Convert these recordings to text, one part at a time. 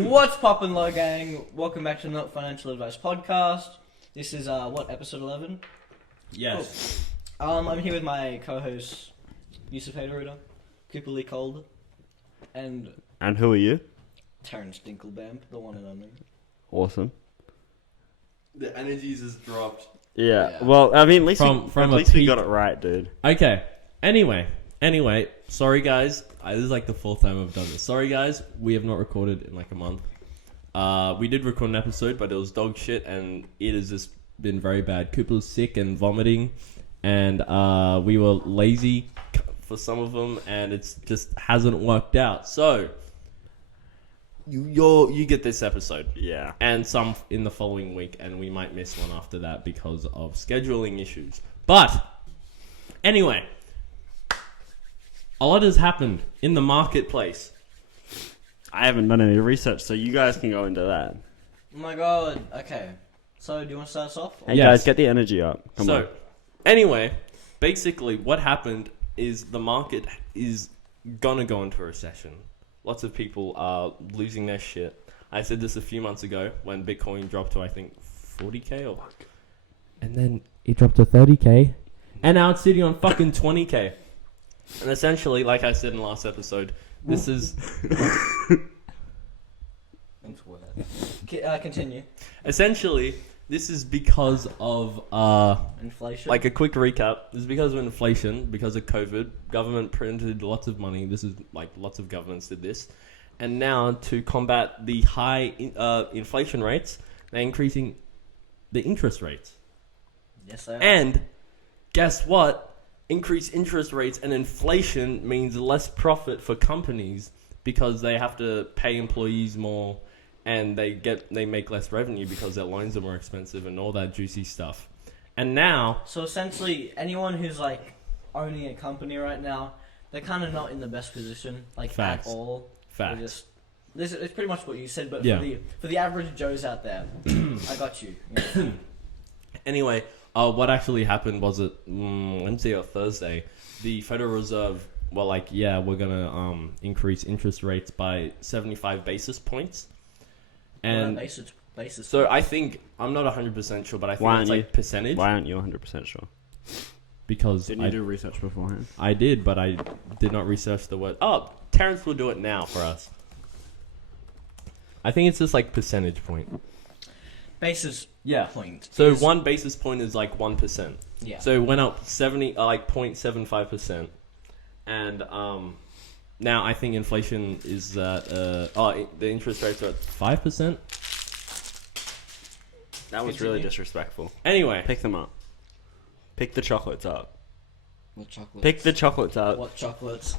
What's poppin', low gang? Welcome back to the Not Financial Advice Podcast. This is episode 11? Yes. Cool. I'm here with my co-host Yusuf Haderita, Cooper Lee Cold, and who are you? Terrance Dinklebamp, the one and only. Awesome. The energies has dropped. Yeah. Well, I mean, at least we got it right, dude. Okay. Anyway. Sorry, guys. This is like the fourth time I've done this. Sorry, guys. We have not recorded in like a month. We did record an episode, but it was dog shit, and it has just been very bad. Cooper was sick and vomiting, and we were lazy for some of them, and it's just hasn't worked out. So you get this episode, Yeah. and some in the following week, and we might miss one after that because of scheduling issues. But anyway, a lot has happened in the marketplace. I haven't done any research, so you guys can go into that. Oh my god, okay. So, do you want to start us off? Hey Yes. guys, get the energy up. Come on. Anyway, basically what happened is the market is gonna go into a recession. Lots of people are losing their shit. I said this a few months ago when Bitcoin dropped to, I think, 40k or... And then it dropped to 30k. And now it's sitting on fucking 20k. And essentially, like I said in the last episode, this is... Continue. Essentially, this is because of... Inflation. Like a quick recap, this is because of inflation, because of COVID. Government printed lots of money. This is like lots of governments did this. And now to combat the high inflation rates, they're increasing the interest rates. Yes, they are. And guess what? Increased interest rates and inflation means less profit for companies because they have to pay employees more and they make less revenue because their loans are more expensive and all that juicy stuff. And now... So essentially, anyone who's like owning a company right now, they're kind of not in the best position, like Facts. at all. Facts. This is pretty much what you said, but Yeah. for the average Joes out there, I got you. Yeah. Anyway, what actually happened was it Wednesday or Thursday, the Federal Reserve were like, yeah, we're going to increase interest rates by 75 basis points. And basis. so I think, I'm not 100% sure, but I think Why it's aren't like percentage. Why aren't you 100% sure? Because Didn't you do research beforehand? I did, but I did not research the word. Oh, Terrance will do it now for us. I think it's just like percentage point. Basis Yeah. point. So is- 1 basis point is like 1%. Yeah. So it went up 0.75%. And now I think inflation is at the interest rates are at 5%. That was really disrespectful. Anyway, Pick them up. Pick the chocolates up. What chocolates? Pick the chocolates up. What chocolates?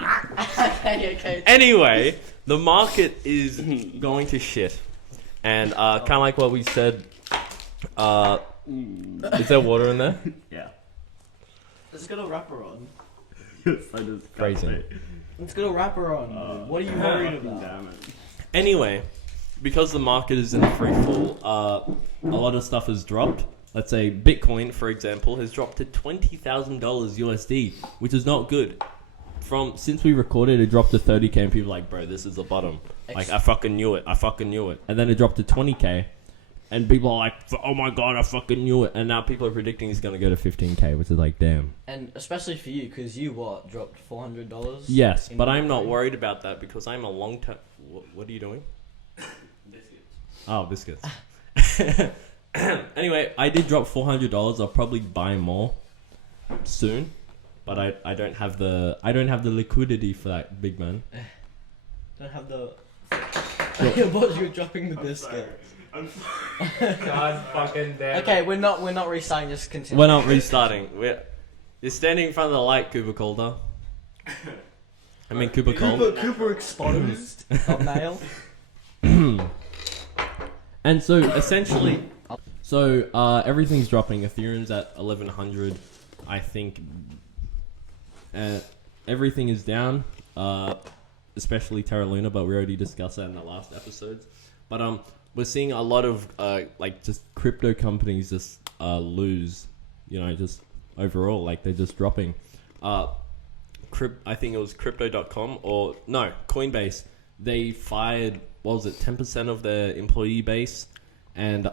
okay. anyway, the market is going to shit. And kind of like what we said, is there water in there? Yeah. Let's get a wrapper on. Phrasing. Let's get a wrapper on. What are you worried about? Damn it. Anyway, because the market is in a free fall, a lot of stuff has dropped. Let's say Bitcoin, for example, has dropped to $20,000 USD, which is not good. Since we recorded, it dropped to 30k, and people are like, bro, this is the bottom. Like, I fucking knew it. And then it dropped to 20k, and people are like, oh my god, I fucking knew it. And now people are predicting it's going to go to 15k, which is like, damn. And especially for you, because you dropped $400. Yes, but I'm Bitcoin? not worried about that because I'm a long-term... What are you doing? Biscuits. Oh, biscuits. Anyway, I did drop $400. I'll probably buy more soon, but I don't have the liquidity for that, big man. Don't have the... What, you're dropping the biscuit. God fucking damn. Okay, we're not restarting, just continue. We're not restarting. You're standing in front of the light, Cooper Calder. I mean Cooper Cold. Cooper exposed. Not male. And so essentially, everything's dropping. Ethereum's at 1100. I think everything is down, especially Terra Luna, but we already discussed that in the last episodes. But we're seeing a lot of just crypto companies just lose, just overall, like they're just dropping. I think it was crypto.com or no, Coinbase they fired, what was it, 10% of their employee base, and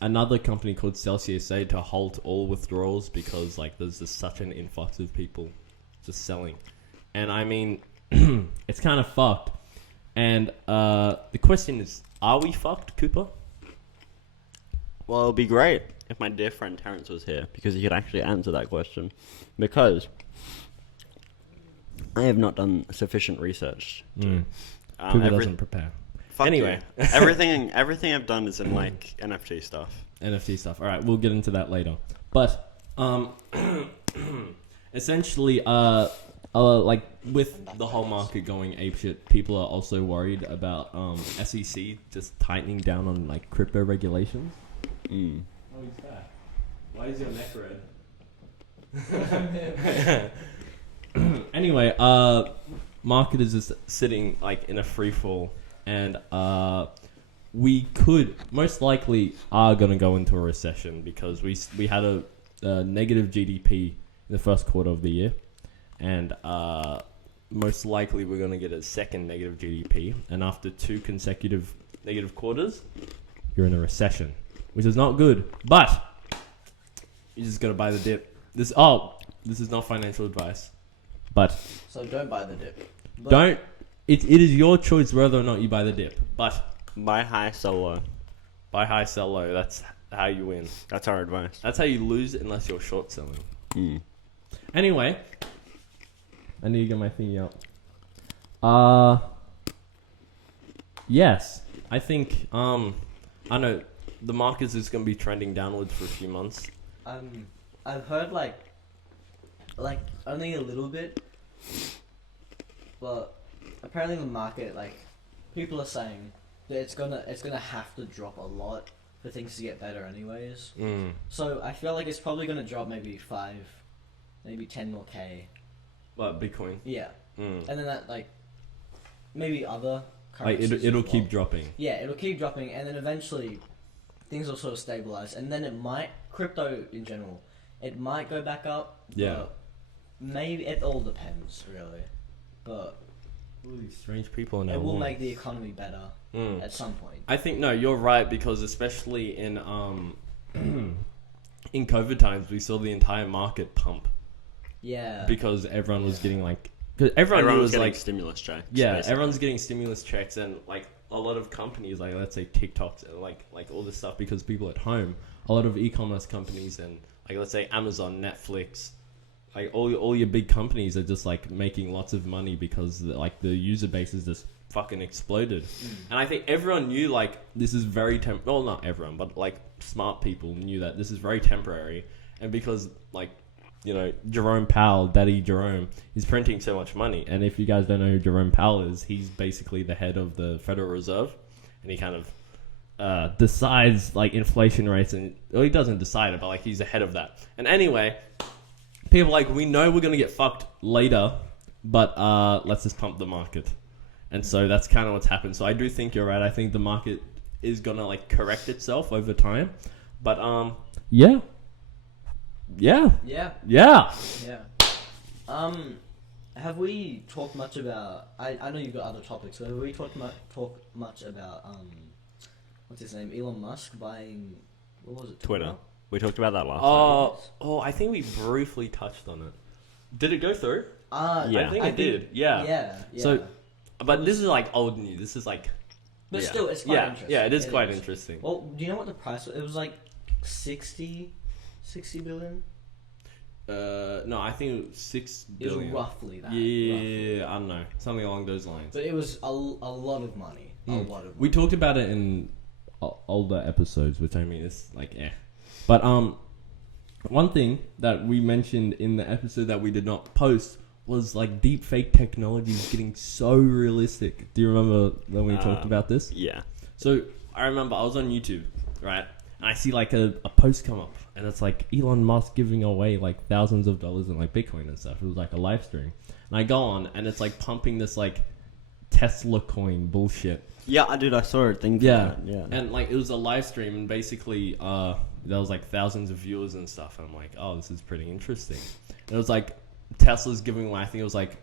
another company called Celsius said to halt all withdrawals because like there's just such an influx of people just selling. And I mean, it's kind of fucked. And the question is, are we fucked, Cooper? Well, it'd be great if my dear friend Terrance was here, because he could actually answer that question. Because I have not done sufficient research. Cooper doesn't prepare. Fuck Anyway. you. everything I've done is in like NFT stuff. NFT stuff. All right, we'll get into that later. But essentially, like with the whole market going apeshit, people are also worried about SEC just tightening down on like crypto regulations. Oh, he's back. Why is your neck red? Anyway, market is just sitting like in a free fall, and we could most likely are gonna go into a recession because we had a negative GDP in the first quarter of the year, and most likely we're gonna get a second negative GDP, and after 2 consecutive negative quarters, you're in a recession, which is not good. But you just gotta buy the dip. This is not financial advice, but So don't buy the dip. But don't. It is your choice whether or not you buy the dip. But Buy high, sell low. buy high, sell low. That's how you win. That's our advice. That's how you lose unless you're short selling. Anyway, I need to get my thingy up. Yes, I think I know the market is going to be trending downwards for a few months. I've heard like only a little bit, but apparently the market, like, people are saying that it's gonna have to drop a lot for things to get better anyways. So I feel like it's probably gonna drop maybe 5, maybe 10 more K. What, Bitcoin? Yeah. And then that, like, maybe other Like currencies it'll as well. keep dropping. Yeah, it'll keep dropping, and then eventually things will sort of stabilize, and then it might, crypto in general, it might go back up. Yeah. But maybe, it all depends really, but All these strange people in it our will world. make the economy better at some point. I think no, you're right, because especially in in COVID times, we saw the entire market pump Yeah. because everyone was getting like, because everyone Everyone knew it was was getting like, stimulus checks. yeah, basically. everyone's getting stimulus checks, and like a lot of companies, like let's say TikToks and like all this stuff, because people at home, a lot of e-commerce companies and like let's say Amazon, Netflix, like all your big companies are just like making lots of money because like the user base is just fucking exploded. And I think everyone knew like this is very well, not everyone, but like smart people knew that this is very temporary, and because like, you know, Jerome Powell, Daddy Jerome, is printing so much money. And if you guys don't know who Jerome Powell is, he's basically the head of the Federal Reserve, and he kind of decides like inflation rates, and well, he doesn't decide it, but like he's the head of that. And anyway, people like, we know we're gonna get fucked later, but let's just pump the market. And so that's kind of what's happened. So I do think you're right. I think the market is gonna like correct itself over time. But yeah. Yeah. Have we talked much about? I know you've got other topics, but have we talked much about what's his name? Elon Musk buying, what was it? Twitter. We talked about that last time. Oh, I think we briefly touched on it. Did it go through? Yeah. I think it did. Yeah. Yeah. So, but this is like old news. This is like, But Yeah. still, it's quite interesting. yeah, it is quite interesting. Well, do you know what the price was? It was like 60 billion? No, I think it was 6 It was billion. roughly that. Yeah, roughly. I don't know, something along those lines. But it was a lot of money. A lot of money. We talked about it in older episodes, which I mean, it's like, But one thing that we mentioned in the episode that we did not post was like deep fake technology is getting so realistic. Do you remember when we talked about this? Yeah. So I remember I was on YouTube, right? And I see like a post come up, and it's like Elon Musk giving away like thousands of dollars in like Bitcoin and stuff. It was like a live stream. And I go on, and it's like pumping this like Tesla coin bullshit. Yeah, dude, I saw it. Things Yeah. like that. Yeah. And like it was a live stream, and basically there was like thousands of viewers and stuff. And I'm like, oh, this is pretty interesting. And it was like Tesla's giving away, I think it was like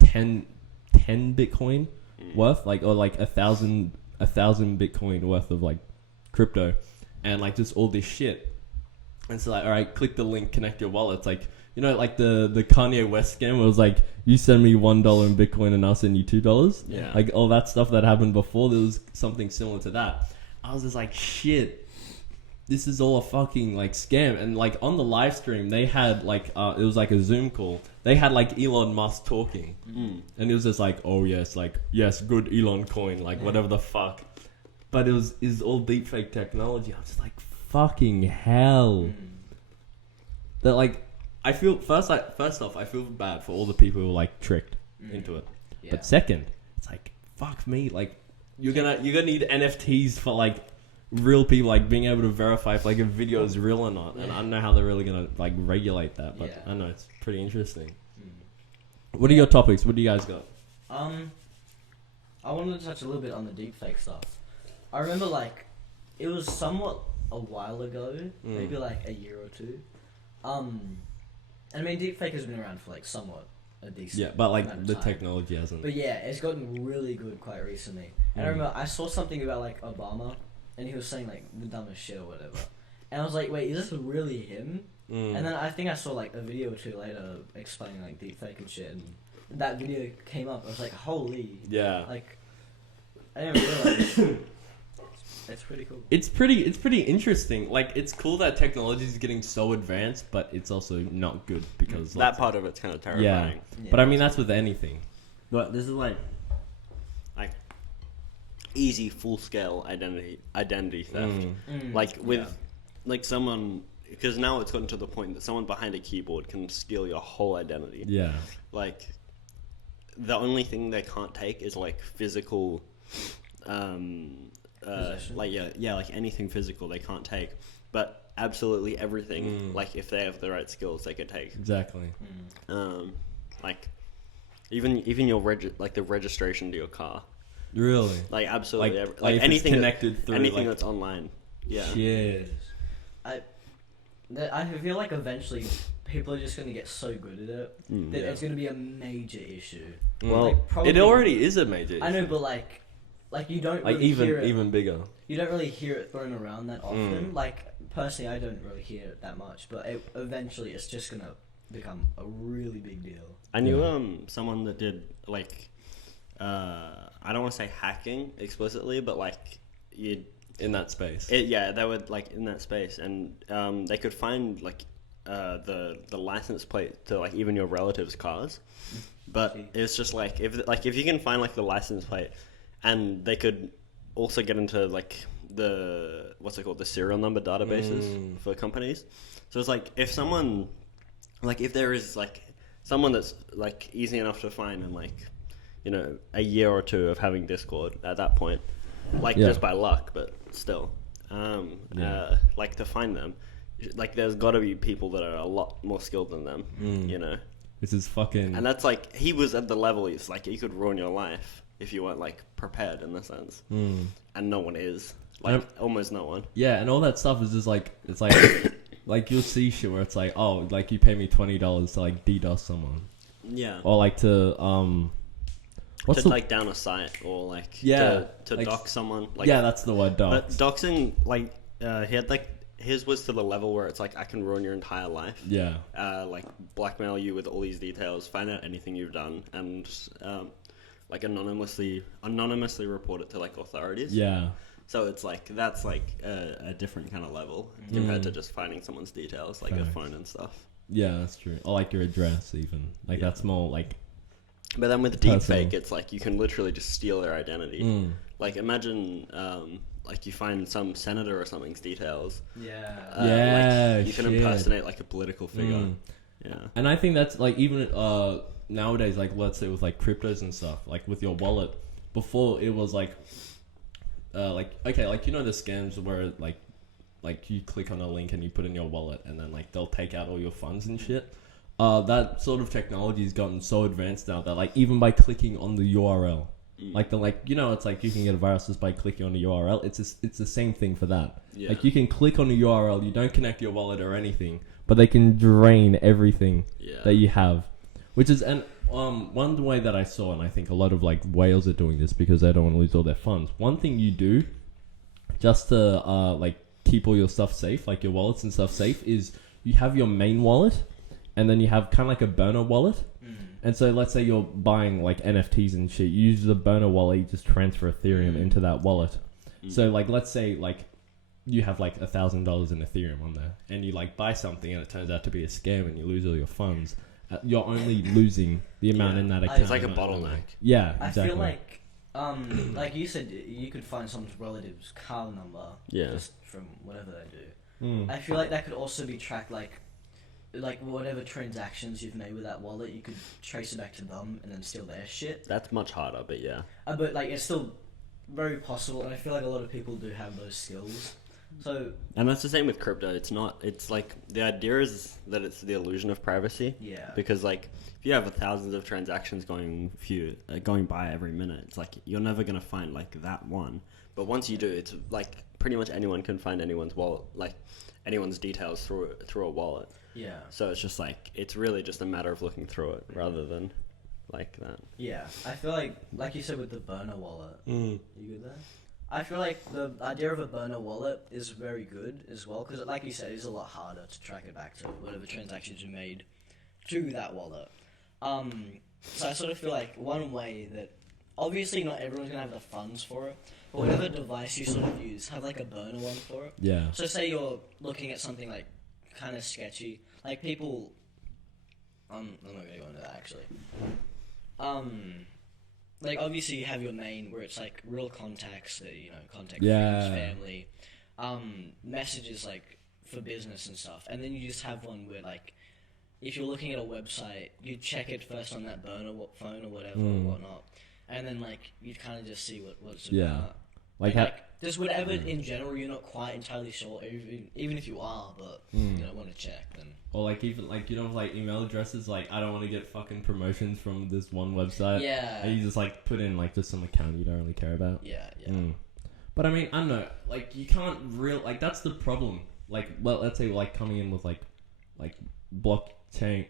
10 Bitcoin worth, like, or like 1,000 Bitcoin worth of like crypto, and like just all this shit. And so like, all right, click the link, connect your wallet. It's like, you know, like the Kanye West scam where it was like, you send me $1 in Bitcoin and I'll send you $2. Yeah. Like all that stuff that happened before, there was something similar to that. I was just like, shit, this is all a fucking like scam. And like on the live stream, they had like, it was like a Zoom call. They had like Elon Musk talking. And it was just like, oh yes, like, yes, good Elon coin, like whatever the fuck. But is all deepfake technology. I was just like, fucking hell. That like, I feel first off, I feel bad for all the people who were like tricked into it. Yeah. But second, it's like, fuck me, like you're gonna need NFTs for like real people, like being able to verify if like a video is real or not. And I don't know how they're really gonna like regulate that, but I know it's pretty interesting. What are your topics? What do you guys got? I wanted to touch a little bit on the deepfake stuff. I remember like it was somewhat a while ago, maybe like a year or two. I mean, deepfake has been around for like somewhat a decent. Yeah, but like amount of the time. technology hasn't. But yeah, it's gotten really good quite recently. And I remember I saw something about like Obama, and he was saying like the dumbest shit or whatever. And I was like, wait, is this really him? And then I think I saw like a video or two later explaining like deepfake and shit, and that video came up. I was like, holy. Yeah. Like, I didn't realize. It's pretty cool. It's pretty interesting. Like, it's cool that technology is getting so advanced, but it's also not good because that part of it's kind of terrifying. Yeah. But I mean, that's with anything. But this is like easy full scale identity theft. Like with like someone, because now it's gotten to the point that someone behind a keyboard can steal your whole identity. Yeah. Like the only thing they can't take is like physical like like anything physical they can't take, but absolutely everything, like if they have the right skills, they could take. Exactly. Like even your like the registration to your car, Really? like absolutely Like if anything it's connected through anything like, that's online. Yeah. Shit. I feel like eventually people are just going to get so good at it that it's going to be a major issue. Well, Like, probably, it already is a major issue. I know, but like you don't like really hear it. even bigger. You don't really hear it thrown around that often. Like personally, I don't really hear it that much. But eventually, it's just gonna become a really big deal. I knew someone that did like I don't want to say hacking explicitly, but like you in that space. they would like in that space, and they could find like the license plate to like even your relatives' cars, but it's just like if you can find like the license plate, and they could also get into like the what's it called, the serial number databases for companies. So it's like if someone like if there is like someone that's like easy enough to find in like, you know, a year or two of having Discord at that point, like just by luck, but still, like to find them, like there's got to be people that are a lot more skilled than them, you know. This is fucking. And that's like he was at the level. It's like he could ruin your life if you weren't like prepared in the sense, and no one is like almost no one. Yeah, and all that stuff is just like it's like like you'll see shit where it's like, oh, like you pay me $20 to like DDoS someone. Yeah. Or like to what's to like down a site or like to like, dox someone. Like, yeah, that's the word, dox. But doxing, like he had like his was to the level where it's like I can ruin your entire life. Yeah. Like blackmail you with all these details, find out anything you've done, and like anonymously report it to like authorities. Yeah. So it's like that's like a different kind of level compared to just finding someone's details, like a phone and stuff. Yeah, that's true. Or like your address, even. Like that's more like. But then with deepfake, it's like you can literally just steal their identity. Like imagine, like you find some senator or something's details. Yeah. Like you can impersonate like a political figure. Yeah. And I think that's like even nowadays, like let's say with like cryptos and stuff, like with your wallet. Before it was like okay, like you know the scams where like you click on a link and you put in your wallet and then like they'll take out all your funds and shit. That sort of technology has gotten so advanced now that like even by clicking on the URL, like you know, it's like you can get a virus just by clicking on the URL. It's the same thing for that. Yeah. Like you can click on the URL, you don't connect your wallet or anything, but they can drain everything that you have, which is, and one way that I saw, and I think a lot of like whales are doing this because they don't want to lose all their funds. One thing you do, just to like keep all your stuff safe, like your wallets and stuff safe, is you have your main wallet, and then you have kind of like a burner wallet. And so let's say you're buying like NFTs and shit, you use the burner wallet, you just transfer Ethereum into that wallet. So like let's say like you have like $1,000 in Ethereum on there, and you like buy something and it turns out to be a scam and you lose all your funds. You're only losing the amount in that account. It's like a bottleneck. Yeah, exactly. I feel like you said, you could find someone's relative's card number just from whatever they do. I feel like that could also be tracked, like whatever transactions you've made with that wallet, you could trace it back to them and then steal their shit. That's much harder, but yeah. But like it's still very possible, and I feel like a lot of people do have those skills. So, and that's the same with crypto. It's like the idea is that it's the illusion of privacy. Yeah. Because like if you have thousands of transactions going by every minute, it's like you're never gonna find like that one. But once you do, it's like pretty much anyone can find anyone's wallet, like anyone's details through a wallet. Yeah. So it's just like it's really just a matter of looking through it rather than like that. Yeah. I feel like you said with the burner wallet. You good there? I feel like the idea of a burner wallet is very good as well, because like you said, it's a lot harder to track it back to whatever transactions you made to that wallet. So I sort of feel like one way that, obviously not everyone's going to have the funds for it, but whatever device you sort of use, have like a burner one for it. Yeah. So say you're looking at something like kind of sketchy, like people, I'm not going to go into that actually. Like, obviously, you have your main, where it's, like, real contacts that, contact friends, family, messages, like, for business and stuff. And then you just have one where, like, if you're looking at a website, you check it first on that burner phone or whatever or whatnot. And then, like, you kind of just see what it's about. Like just whatever in general you're not quite entirely sure, even if you are, but you don't want to check, then... Or like even like like email addresses, like I don't want to get fucking promotions from this one website. Yeah. And you just like put in like just some account you don't really care about. Yeah. But I mean, I don't know, like you can't like that's the problem. Like, well, let's say like coming in with like blockchain,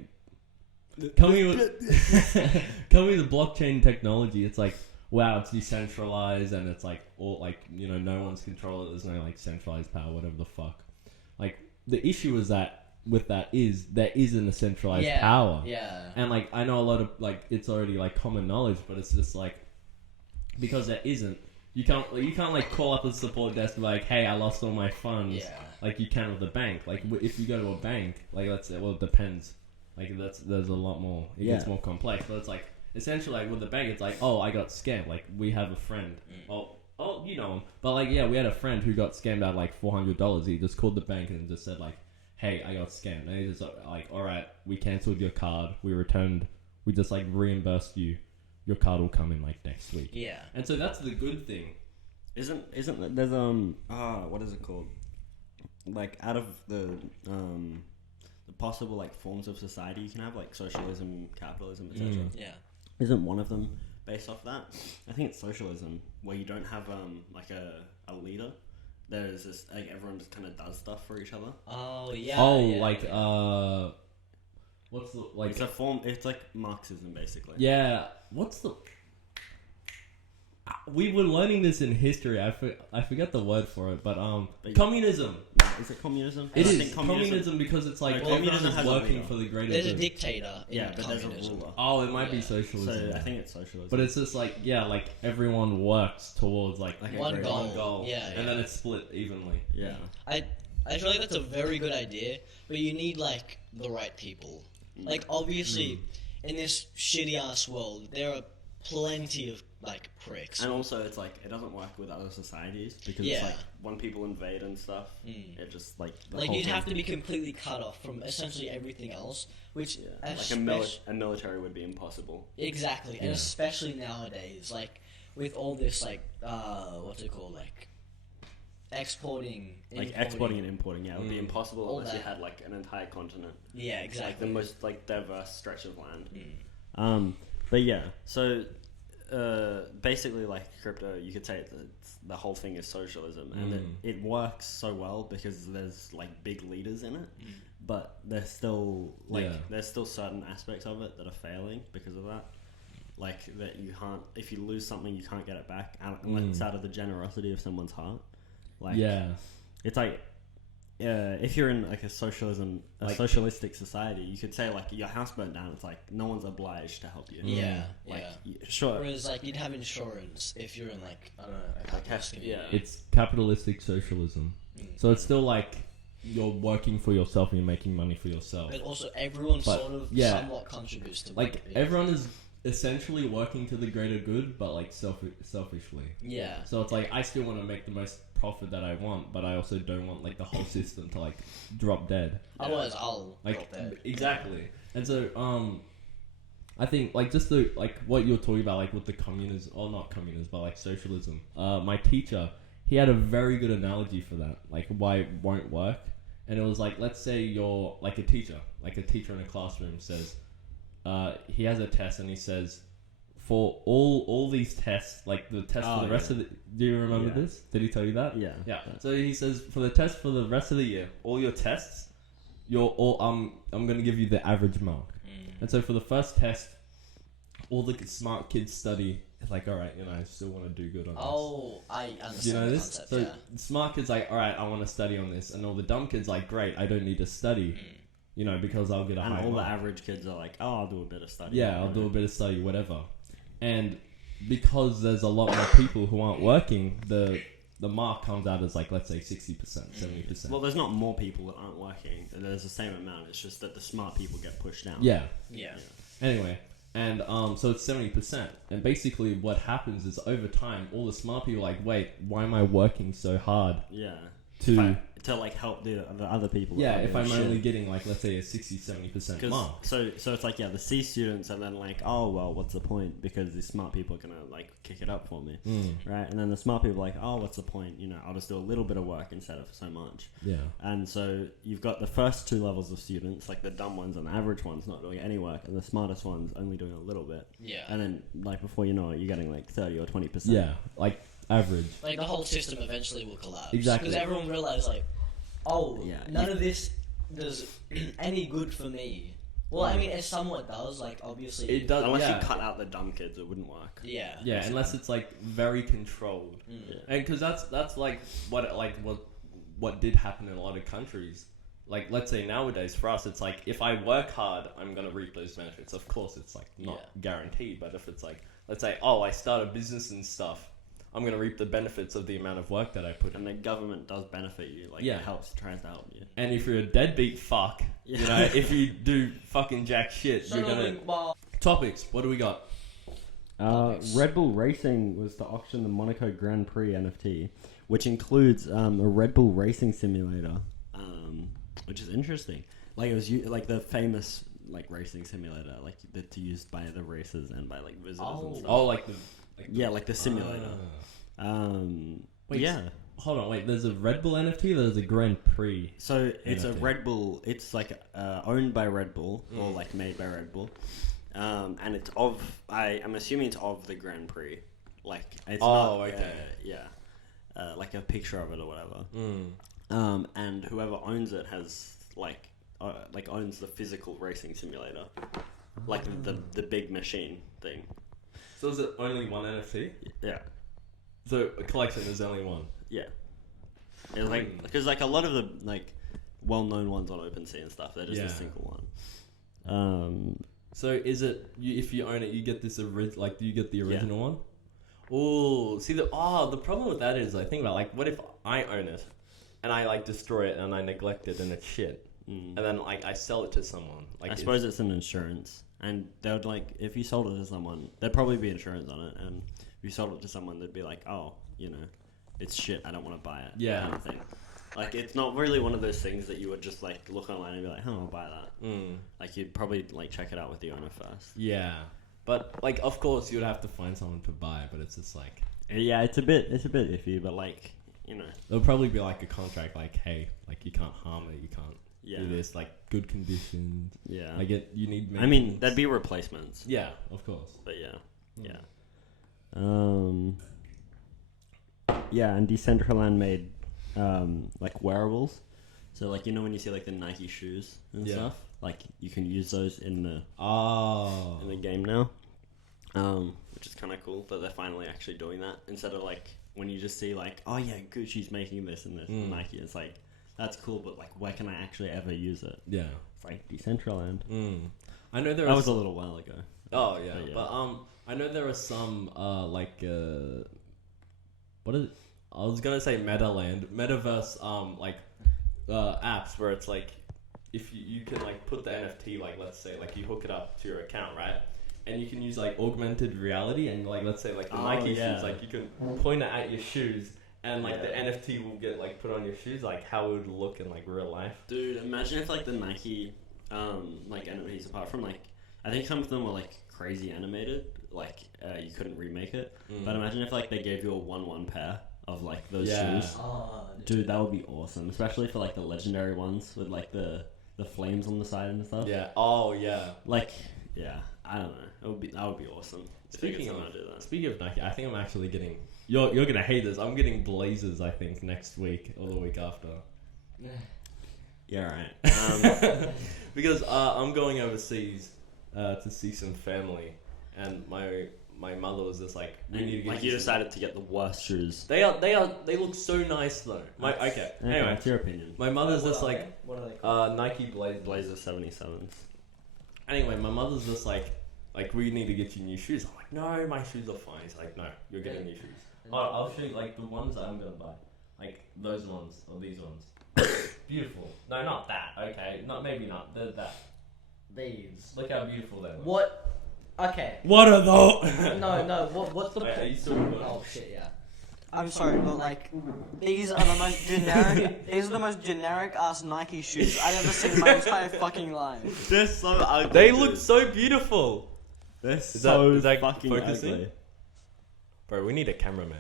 coming with blockchain technology, it's like, wow, it's decentralized and it's like all like, no one's control it. There's no like centralized power, whatever the fuck. Like the issue is that with that is there isn't a centralized power. Yeah. And like I know a lot of like it's already like common knowledge, but it's just like because there isn't, you can't like call up the support desk and be like, hey, I lost all my funds. Yeah. Like you can with the bank. Like if you go to a bank, like let's say, well, it depends. Like there's a lot more. It gets more complex. But it's like essentially like with the bank, it's like, oh, I got scammed. Like we have a friend. Oh, you know him. But like we had a friend who got scammed out like $400. He just called the bank and just said like, hey, I got scammed. And he just like, all right, we cancelled your card. We just like reimbursed you. Your card will come in like next week. Yeah. And so that's the good thing. Isn't there's what is it called? Like out of the possible like forms of society you can have, like socialism, capitalism, etc. Yeah. Isn't one of them based off that? I think it's socialism, where you don't have like a leader. There's this like everyone just kind of does stuff for each other. Oh yeah. Oh, yeah, like yeah. What's the like? It's a form. It's like Marxism, basically. Yeah. What's the? We were learning this in history. I forget the word for it, but communism. Is it communism? It is communism because it's like communism is working for the greater good. There's a dictator. But there's a ruler. Oh, it might be socialism. So I think it's socialism. But it's just like like everyone works towards like one goal. Yeah, and then it's split evenly. Yeah. I feel like that's a very good idea, but you need like the right people. Like obviously, in this shitty ass world, there are plenty of like pricks. And also, it's like it doesn't work with other societies because it's like when people invade and stuff, it just like you'd have to be completely cut off from essentially everything else, which like a military would be impossible. Exactly, and especially nowadays, like with all this like what's it called, like exporting and importing. Yeah, it would be impossible unless you had like an entire continent. Yeah, exactly. Like the most like diverse stretch of land. But yeah, so basically, like crypto, you could say the whole thing is socialism, and it works so well because there's like big leaders in it. but there's still certain aspects of it that are failing because of that. Like that you can't, if you lose something, you can't get it back unless it's out of the generosity of someone's heart. Like, it's like, if you're in like a socialistic society, you could say like your house burnt down. It's like no one's obliged to help you. Sure. Whereas like you'd have insurance if you're in like I don't know, a capitalist community. It's capitalistic socialism, so it's still like you're working for yourself and you're making money for yourself. But also everyone somewhat contributes to like everyone is essentially working to the greater good, but like selfishly. Yeah. So it's like I still want to make the most profit that I want, but I also don't want like the whole system to like drop dead. Otherwise, I'll like drop dead. Exactly. And so I think like just the like what you're talking about like with the communism or not communism but like socialism. My teacher, he had a very good analogy for that, like why it won't work. And it was like, let's say you're like a teacher in a classroom says. He has a test and he says, for all these tests, like the test for the rest of the... Do you remember this? Did he tell you that? Yeah. So he says, for the test for the rest of the year, all your tests, I'm going to give you the average mark. And so for the first test, all the smart kids study. It's like, all right, I still want to do good on this. Oh, I understand. Do you know the this? concept, So the smart kids like, all right, I want to study on this. And all the dumb kids like, great, I don't need to study. Because I'll get a high mark. And all the average kids are like, oh, I'll do a bit of study. Yeah, I'll do a bit of study, whatever. And because there's a lot more people who aren't working, the mark comes out as like, let's say 60%, 70%. Well, there's not more people that aren't working. There's the same amount. It's just that the smart people get pushed down. Yeah. Anyway, and so it's 70%. And basically what happens is over time, all the smart people are like, wait, why am I working so hard? Yeah. To like help the other people. Yeah, if I'm only getting like, let's say a 60-70% mark. So it's like, the C students are then like, oh, well, what's the point? Because the smart people are going to like kick it up for me. Right? And then the smart people are like, oh, what's the point? I'll just do a little bit of work instead of so much. Yeah. And so you've got the first two levels of students, like the dumb ones and the average ones not doing any work, and the smartest ones only doing a little bit. Yeah. And then like before you know it, you're getting like 30 or 20%. Yeah, like average. Like the whole system eventually will collapse. Exactly. Because everyone realizes like, none of this does any good for me. Well, I mean, it somewhat does. Like, obviously, it does. Unless you cut out the dumb kids, it wouldn't work. Yeah. Yeah, unless it's like very controlled, and because that's like what did happen in a lot of countries. Like, let's say nowadays for us, it's like if I work hard, I'm gonna reap those benefits. Of course, it's like not guaranteed, but if it's like, let's say, I start a business and stuff. I'm going to reap the benefits of the amount of work that I put in. And the government does benefit you. Like, it tries to help you. And if you're a deadbeat fuck, if you do fucking jack shit, you're going to... Topics. What do we got? Red Bull Racing was to auction the Monaco Grand Prix NFT, which includes a Red Bull racing simulator, which is interesting. Like, it was like the famous like racing simulator, like that's used by the racers and by like visitors and stuff. Like the simulator. Wait, yeah. Hold on, wait. There's a Red Bull NFT. There's a Grand Prix. So it's NFT. a Red Bull. It's like owned by Red Bull or like made by Red Bull, and it's of. I'm assuming it's of the Grand Prix. Like it's not. Okay. Like a picture of it or whatever. And whoever owns it has like owns the physical racing simulator, like the big machine thing. So is it only one NFT? Yeah. So a collection is only one. Yeah. It's like because like a lot of the like well-known ones on OpenSea and stuff, they're just a single one. So is it if you own it, you get this do you get the original one? Oh, see the problem with that is I think about like what if I own it and I like destroy it and I neglect it and it's shit, and then like I sell it to someone. Like I suppose it's an insurance. And they would like, if you sold it to someone, there'd probably be insurance on it. And if you sold it to someone, they'd be like, oh, it's shit. I don't want to buy it. Yeah. Kind of thing. Like, it's not really one of those things that you would just like look online and be like, I'll buy that. Like, you'd probably like check it out with the owner first. Yeah. But like, of course, you'd have to find someone to buy. But it's just like, yeah, it's a bit iffy. But like, there'll probably be like a contract, like, hey, like you can't harm it, you can't. Yeah. Do this, like, good conditions. Yeah. Like, you need... I mean, there'd be replacements. Yeah, of course. But yeah. Yeah, and Decentraland made, like, wearables. So like when you see like the Nike shoes and Yeah. stuff, like you can use those in the game now, which is kind of cool that they're finally actually doing that instead of like when you just see like, oh yeah, Gucci's making this and this and Nike. It's like that's cool, but like where can I actually ever use it? Yeah. It's like Decentraland. I know there That are was a little while ago. Oh yeah, But, yeah. but I know there are some what is it? I was gonna say metaverse apps where it's like if you can like put the NFT, like let's say like you hook it up to your account, right? And you can use like augmented reality and like let's say like the Nike shoes, like you can point it at your shoes and like the NFT will get like put on your shoes, like how it would look in like real life. Dude, imagine if like the Nike like NFTs, apart from like I think some of them were like crazy animated, like you couldn't remake it. But imagine if like they gave you a 1-1 pair of like those shoes. Oh, Dude, that would be awesome, especially for like the legendary ones with like the flames on the side and stuff. Yeah. Oh yeah. Like, yeah, I don't know. That would be awesome. Speaking of do that. Speaking of Nike, I think I'm actually getting. You're gonna hate this. I'm getting Blazers. I think next week or the week after. Yeah, right. Because I'm going overseas to see some family, and my mother was just like, we need to get like you decided to get the worst shoes. They look so nice though. Anyway, it's your opinion. my mother's just like what are they? Nike Blazers. Blazer 77s. Anyway, my mother's just like we need to get you new shoes. I'm like, no, my shoes are fine. He's like, no, you're getting new shoes. I'll show you like the ones that I'm gonna buy, like those ones or these ones. Beautiful. No, not that. Okay, maybe not. That. These. Look how beautiful they are. What? Okay. What are those? No. What's the? Wait, are you still recording? Oh shit! Yeah. I'm sorry, but like, these are the most generic. These are the most generic ass Nike shoes I've ever seen in my entire fucking life. They're so ugly. They look so beautiful. They're Is so that fucking focusing? ugly. Bro, we need a cameraman.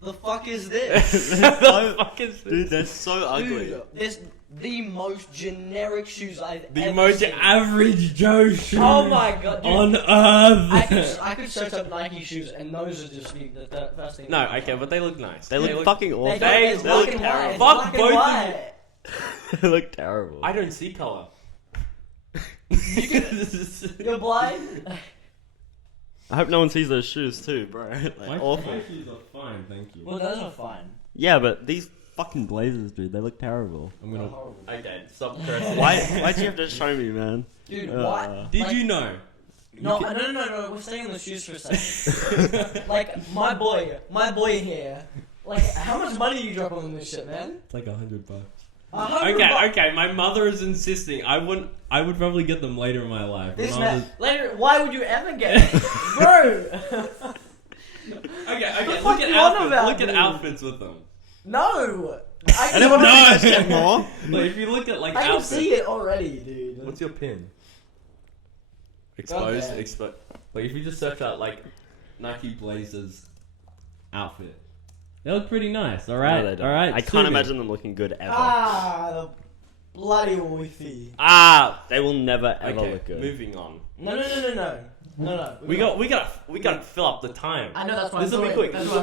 The fuck is this? The fuck is this? Dude, they're so ugly. Dude, this the most generic shoes I've The ever most seen. average Joe shoes Oh my god, dude. on I earth. could search up Nike shoes and those are just the first thing. No, that comes okay, up. but they look nice. They look fucking awful. They don't, it's They black look and white. It's Fuck black and both of white. They look terrible. I don't see color. You're blind. I hope no one sees those shoes too, bro. Like, awful. shoes are fine, thank you. Well, those are fine. Yeah, but these fucking Blazers, dude, they look terrible. I'm gonna. Horrible. Okay, stop cursing. Why'd you have to show me, man? Dude, what? Did Like- you know? No, no. We're staying on the shoes for a second. Like my boy here. Like, how much money you drop on this shit, man? It's like $100. $100. Okay. My mother is insisting. I would probably get them later in my life. This My man, mother's- later, why would you ever get it? Bro! Okay. fuck Look at you on outfits. about, Look at dude? outfits with them. No! I Anyone can, want to get more? But if you look at like I can outfits, see it already, dude. what's your pin? Goddamn. Exposed. Like if you just search out like Nike Blazers outfit, they look pretty nice. All right, No, they don't. all right. I can't imagine them looking good ever. The bloody Wi-Fi. They will never ever Okay, look good. moving on. No. We gotta fill up the time. I know that's why This will be quick. This will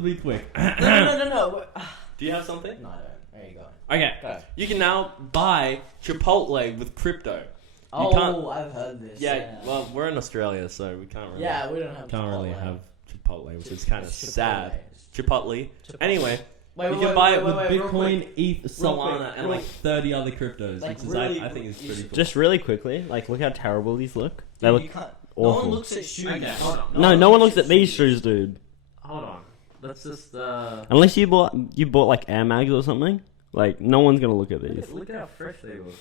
be quick. No. Do you have something? No, I don't. There you go. Okay. Go. You can now buy Chipotle with crypto. Oh, can't- I've heard this. Yeah. Well, we're in Australia, so we can't really. Yeah, we don't have. Can't really Chipotle. have Chipotle, which is kind of It's sad. Chipotle. Chipotle. Anyway, Wait, you can buy it with real Bitcoin, quick. ETH, Solana, quick, and like 30 other cryptos, Like, which is really I think is pretty cool. Just really quickly, like, look how terrible these look. They You look can't- No one awful. looks at shoes. Okay, hold on. No one looks at these shoes, dude. Hold on. Let's just Unless you bought like Air Mags or something. Like, no one's gonna look at these. look at how fresh they look.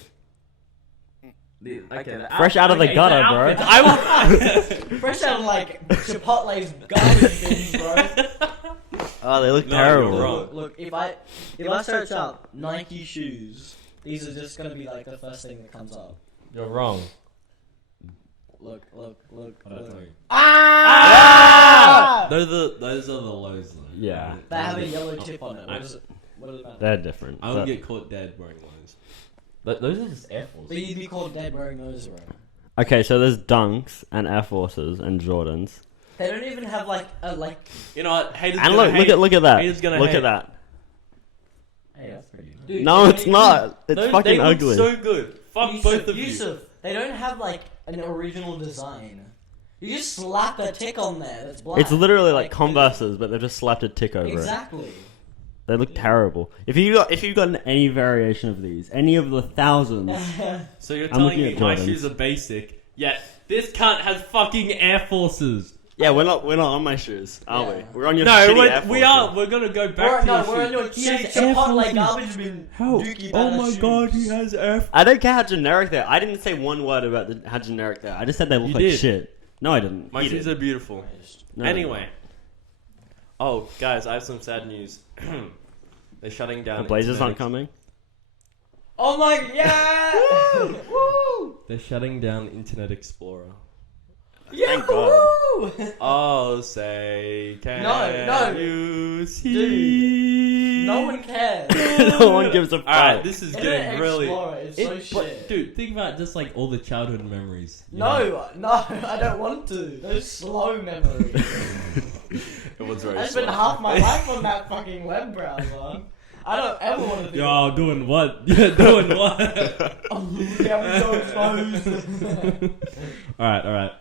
Fresh out of the gutter, bro. I will. Fresh out of like Chipotle's garbage bins, bro. Oh, they look No, terrible. you're wrong. Look, if I search up Nike shoes, these are just gonna be like the first thing that comes up. You're wrong. Look. Ah! Those are the lows though. Yeah. They have a yellow tip on it. What is it? They're different. I but- would get caught dead wearing lows. Those are just Air Force. But you'd be called dead wearing those, bro. Okay, so there's Dunks and Air Forces and Jordans. They don't even have like a like. You know what? Haters And gonna look hate. at that. Haters gonna Look hate. at that. Hey, that's pretty nice. Dude, No, they it's don't not. It's No, fucking they ugly. look so good. Fuck Yusuf, both of you. Yusuf, they don't have like an original design. You just slap a tick on there that's black. It's literally like Converses, but they've just slapped a tick over it. Exactly. They look terrible. If you've gotten any variation of these, any of the thousands, So you're I'm telling looking me at my Jordans. shoes are basic, yet this cunt has fucking Air Forces. yeah, we're not on my shoes, are Yeah. we? We're on your No, shitty Air we Forces. are. We're gonna go back to your we're on shoes. your shitty hot like garbage bin. Dookie banner shoes. has Air Forces. I don't care how generic they are. I didn't say one word about how generic they are. I just said they look You like did. shit. No, I didn't. My You shoes did. are beautiful. No. Anyway. Oh, guys, I have some sad news. They're shutting down. The Blazers aren't Internet coming. Oh my yeah! Woo! They're shutting down Internet Explorer. Yeah! Thank God. Woo! Oh, say can No, you see? No one cares. No one gives a fuck. Alright, this is Internet getting really. Explorer is so But, shit. dude, think about just like all the childhood memories. you know? No, I don't want to. Those slow memories. It was very I spent slow. half my life on that fucking web browser. I don't ever want to do Yo, doing what? Yeah, doing what? Yeah, we so exposed. Alright.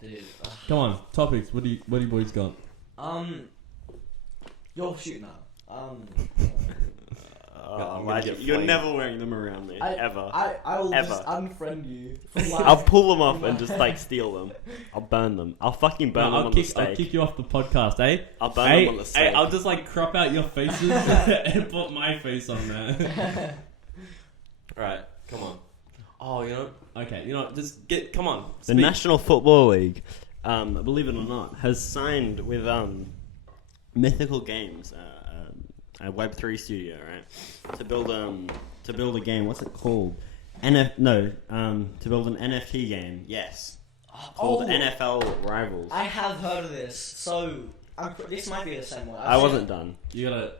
Dude. Come on, topics. What do you boys got? You're shooting now. Oh, I'm gonna Elijah, get you're flamed. never wearing them around me, ever. I will Ever. just unfriend you. From my, I'll pull them off and just like steal them. I'll burn them. I'll fucking burn them No, on I'll the kick stake. you off the podcast, eh? I'll burn Hey, them on the hey, stake. I'll just like crop out your faces and put my face on there. Alright, come on. Oh, okay, just come on. The Speak. National Football League, believe it or not, has signed with Mythical Games, a Web3 studio, right? To build a game. What's it called? To build an NFT game. Yes. Called NFL Rivals. I have heard of this. So this might be the same one. I wasn't done. You gotta.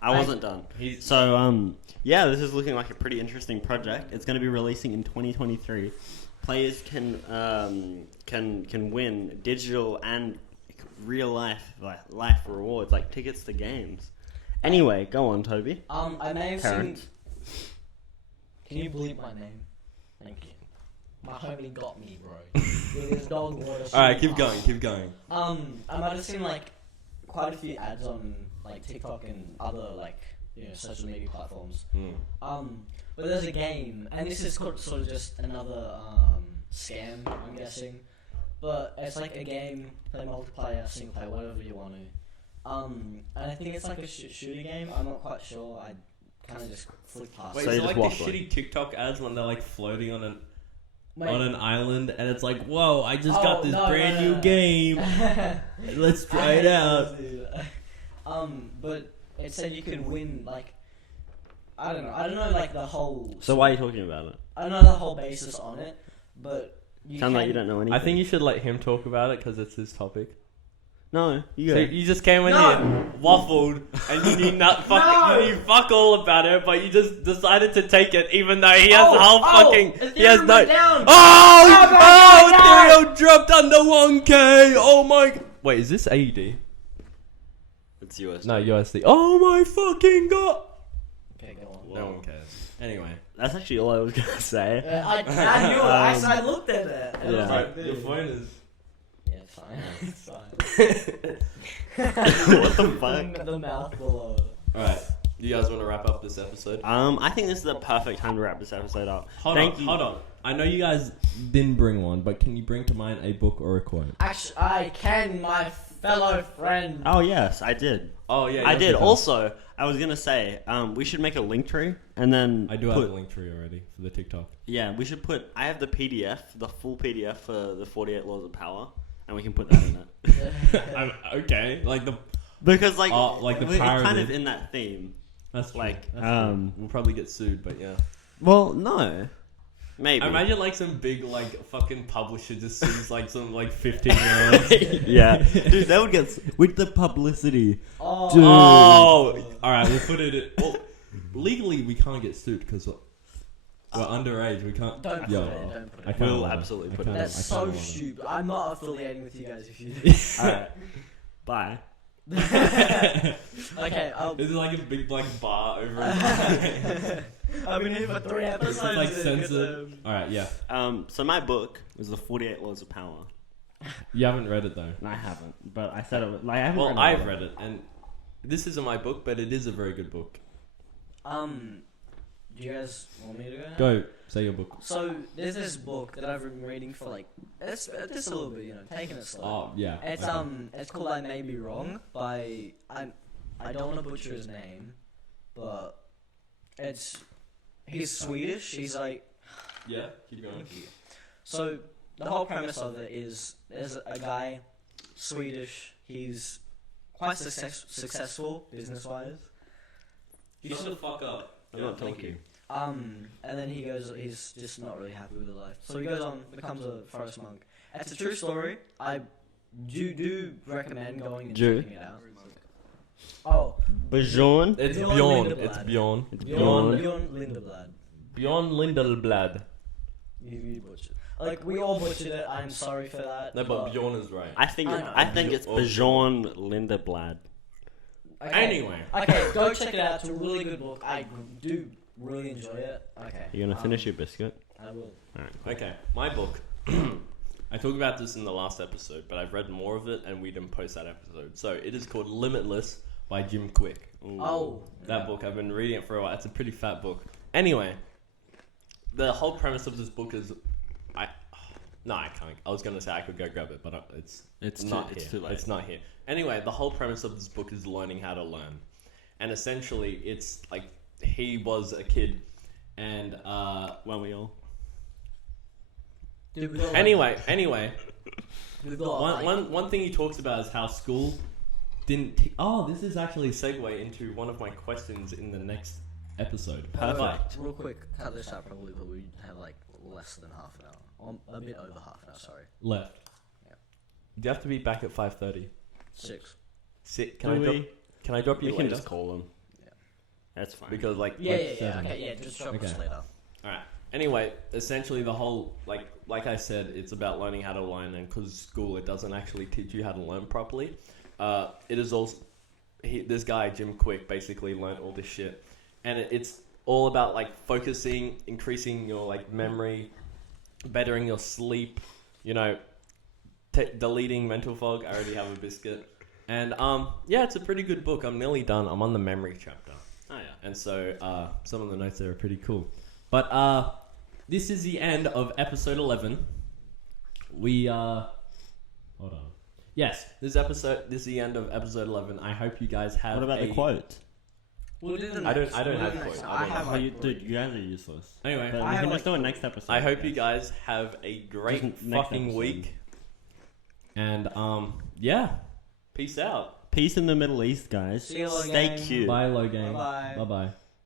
I wasn't done. So yeah, this is looking like a pretty interesting project. It's going to be releasing in 2023. Players can win digital and real life rewards like tickets to games. Anyway, go on, Toby. I may have Terrance. seen. Can you bleep my name? Thank you. My homie got me, bro. With his dog water. Alright, keep going. I might have seen like quite a few ads on like TikTok and other like social media platforms. But there's a game, and this is sort of just another scam, I'm guessing. But it's like a game, play multiplayer, single player, whatever you want to. And I think it's like a shooter game. I'm not quite sure. I kind of just flicked past. Wait, So is you're it like just the waffling. shitty TikTok ads when they're like floating on an Wait. on an island and it's like, whoa, I just got this no, brand no. new game. Let's try it out. But it said you could win like I don't know like the whole. So why are you talking about it? I don't know the whole basis on it, but you Sounds like can- you don't know anything. I think you should let him talk about it because it's his topic. No, you So go. you just came in No. here, waffled, and you knew No. you knew fuck all about it, but you just decided to take it, even though he has the whole fucking. He has Ethereum no. went down. Oh, Ethereum dropped under 1K. Oh my. Wait, is this AUD? It's US. No, USD. Oh my fucking god. Okay, go on. No one cares. Anyway. That's actually all I was gonna say. I knew it. I looked at it. And I was Yeah. like, Your dude. phone is. Yeah, it's fine. It's fine. What the fuck? The mouth below. Alright. You guys want to wrap up this episode? I think this is the perfect time to wrap this episode up. Hold on. I know you guys didn't bring one, but can you bring to mind a book or a quote? Actually, I can, my fellow friend. Oh yes, I did. Oh yeah, I yes, did. you can. Also, I was gonna say, we should make a link tree and then I do have a link tree already for the TikTok. Yeah, we should put. I have the PDF, the full PDF for the 48 Laws of Power, and we can put that in it. Okay, like the Because like, like the we're kind of pyramid. in that theme. that's true. Like, That's true. We'll probably get sued, but yeah. Well, no, maybe. I imagine like some big like fucking publisher just sues like some like 15-year-olds. Yeah, dude, that would get with the publicity. Oh, Dude. Oh, all right. We'll put it. Well, legally we can't get sued because we're underage. We can't. Don't put Yo, it, don't put it. I can't We'll allow it. absolutely I put it. can't- That's I can't so allow it. stupid. I'm not affiliating with you guys if you do. All right, bye. Okay, This is like a big black bar over his I've been here for 3 episodes. It's like censored. Alright, yeah. So my book is the 48 Laws of Power. You haven't read it though. I haven't, but I said it. Like, I haven't. Well, I've read it, and this isn't my book, but it is a very good book. Do you guys want me to go? Go, say your book. So there's this book that I've been reading for like it's just a little bit, taking it slow. Oh, yeah. It's okay. it's called I May Be Wrong by I don't want to butcher his name, but he's Swedish. He's like Yeah, keep going. so the whole premise of it is there's a guy Swedish. He's quite successful business wise. Shut the fuck up. I'm not talking. And then he's just not really happy with his life. So he goes on, becomes a forest monk. It's a true story. I do recommend going and checking it out. Oh, Bjorn. It's Bjorn Bjorn. Lindeblad. It's Bjorn. Bjorn Lindeblad. Bjorn Lindeblad. You butchered. Like, we all butchered it. I'm sorry for that. No, but Bjorn is right. I think I know. it's Bjorn Lindeblad. Okay. Anyway. Okay, go check it out. It's a really good book. I do really enjoy it. Okay. You gonna finish your biscuit? I will. Alright. Okay, my book. I talked about this in the last episode, but I've read more of it and we didn't post that episode. So it is called Limitless by Jim Quick. Ooh. Oh. That book, I've been reading it for a while. It's a pretty fat book. Anyway, the whole premise of this book is... No, I can't. I was going to say I could go grab it, but it's not here. too late. It's not here. Anyway, the whole premise of this book is learning how to learn. And essentially, it's like he was a kid and... Well, we all. Dude, we got, Anyway, we've got, one thing he talks about is how school didn't... this is actually a segue into one of my questions in the next episode. Perfect. Real quick, cut this out probably, but we have like less than half an hour. A bit over half an hour, sorry. Left. Yeah. Do you have to be back at 5:30? 6. Can I drop you We can later? just call them. Yeah. That's fine. Because Yeah, seven. okay, yeah, just drop us Okay. later. Alright. Anyway, essentially the whole like I said, it's about learning how to learn, and because school it doesn't actually teach you how to learn properly. It is also this guy Jim Quick basically learned all this shit, and it's all about like focusing, increasing your like memory, bettering your sleep, deleting mental fog. I already have a biscuit, and yeah, it's a pretty good book. I'm nearly done. I'm on the memory chapter. Oh yeah. And so some of the notes there are pretty cool. But this is the end of episode 11. We hold on. Yes, this is the end of episode 11. I hope you guys have. What about the quote? We'll do the I don't next. have We'll do the quote. next. I don't have know. like, Dude, you guys are useless. Anyway, But I we have can like just do it next episode. I hope you guys have a great Next fucking episode. week. And yeah, peace out. Peace in the Middle East, guys. See you Stay again. cute. Bye, low game. Bye-bye. Bye bye.